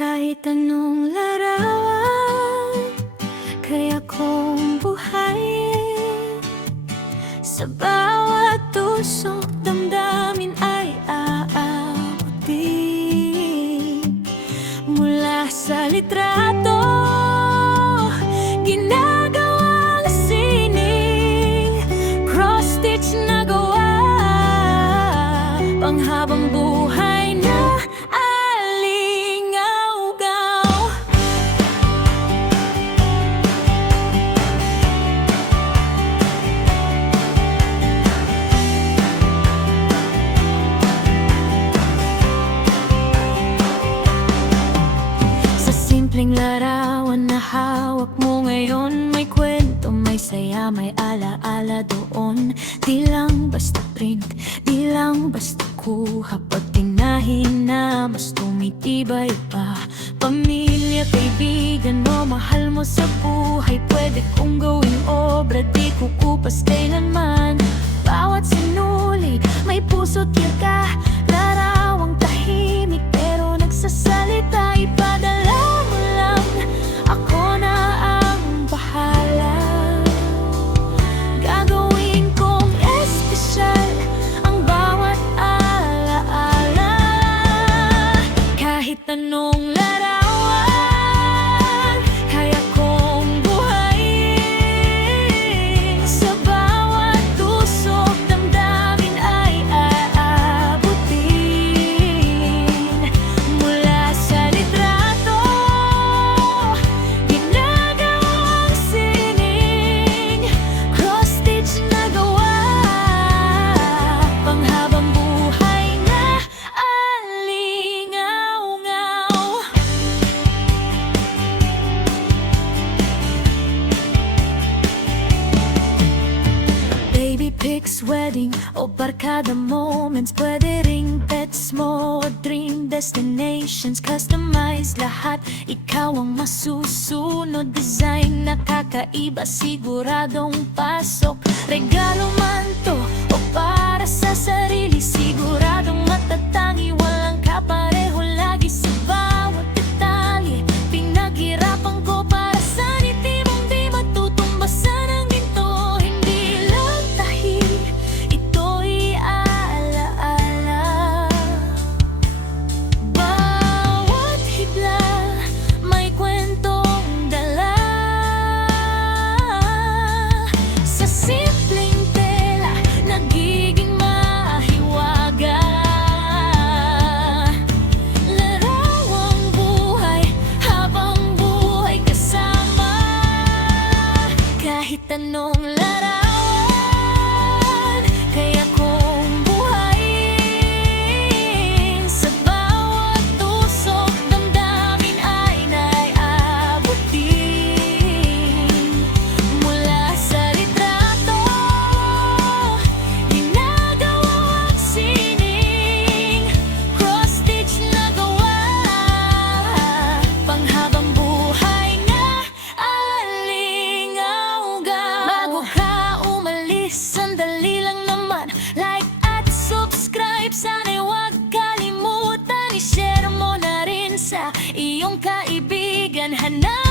Kahit anong larawan, kaya kong buhayin. Sa bawat tusok, damdamin ay aabutin. Mula sa litrato, ginagawang sining, cross-stitch na gawa, panghabang buhay na larawan na hawak mo ngayon. May kwento, may saya, may alaala doon. Di lang basta print, di lang basta kuha. Pag tinahin na, mas tumitibay pa. Pamilya, kaibigan mo, mahal mo sa buhay. Pwede kong gawing obra, di kukupas kailanman. Bawat sinuli, may puso't yaga. Larawang tahimik, pero nagsasalita. Ipadala mo lang, ako na ang bahala. Gagawin kong espesyal ang bawat alaala. Kahit anong larawan, kaya kong buhayin. Sa bawat tusok, damdamin ay aabutin. Mula sa litrato, ginagawang sining, cross-stitch na gawa, panghabang buhay na alingaw-ngaw. Baby pics, wedding o barkada moments. Pwede ring pets mo o dream destinations. Customize lahat, ikaw ang masusunod. Design na kakaiba, siguradong pasok. Regalo man to o para sa sarili, siguradong matatangi. Walang kapareho lagi sa bawat detalye. Pinaghirapan ko para sa ngiti mong di matutumbasan ang ginto. Hindi lang tahi, ito'y alaala. Bawat hibla, may kwentong dala. Sa simpleng tela, nagiging mahiwaga. Larawang buhay, habang buhay kasama. Kahit anong larawan, kaya kong buhayin. Sa bawat tusok, damdamin ay naiabutin. Mula sa litrato, ginagawang sining, cross-stitch na gawa, panghabang buhay na alingaw-ngaw. Bago ka umalis, sandali lang naman, like at subscribe. Sana'y huwag kalimutan, i-share mo na rin sa iyong kaibigan. Hanap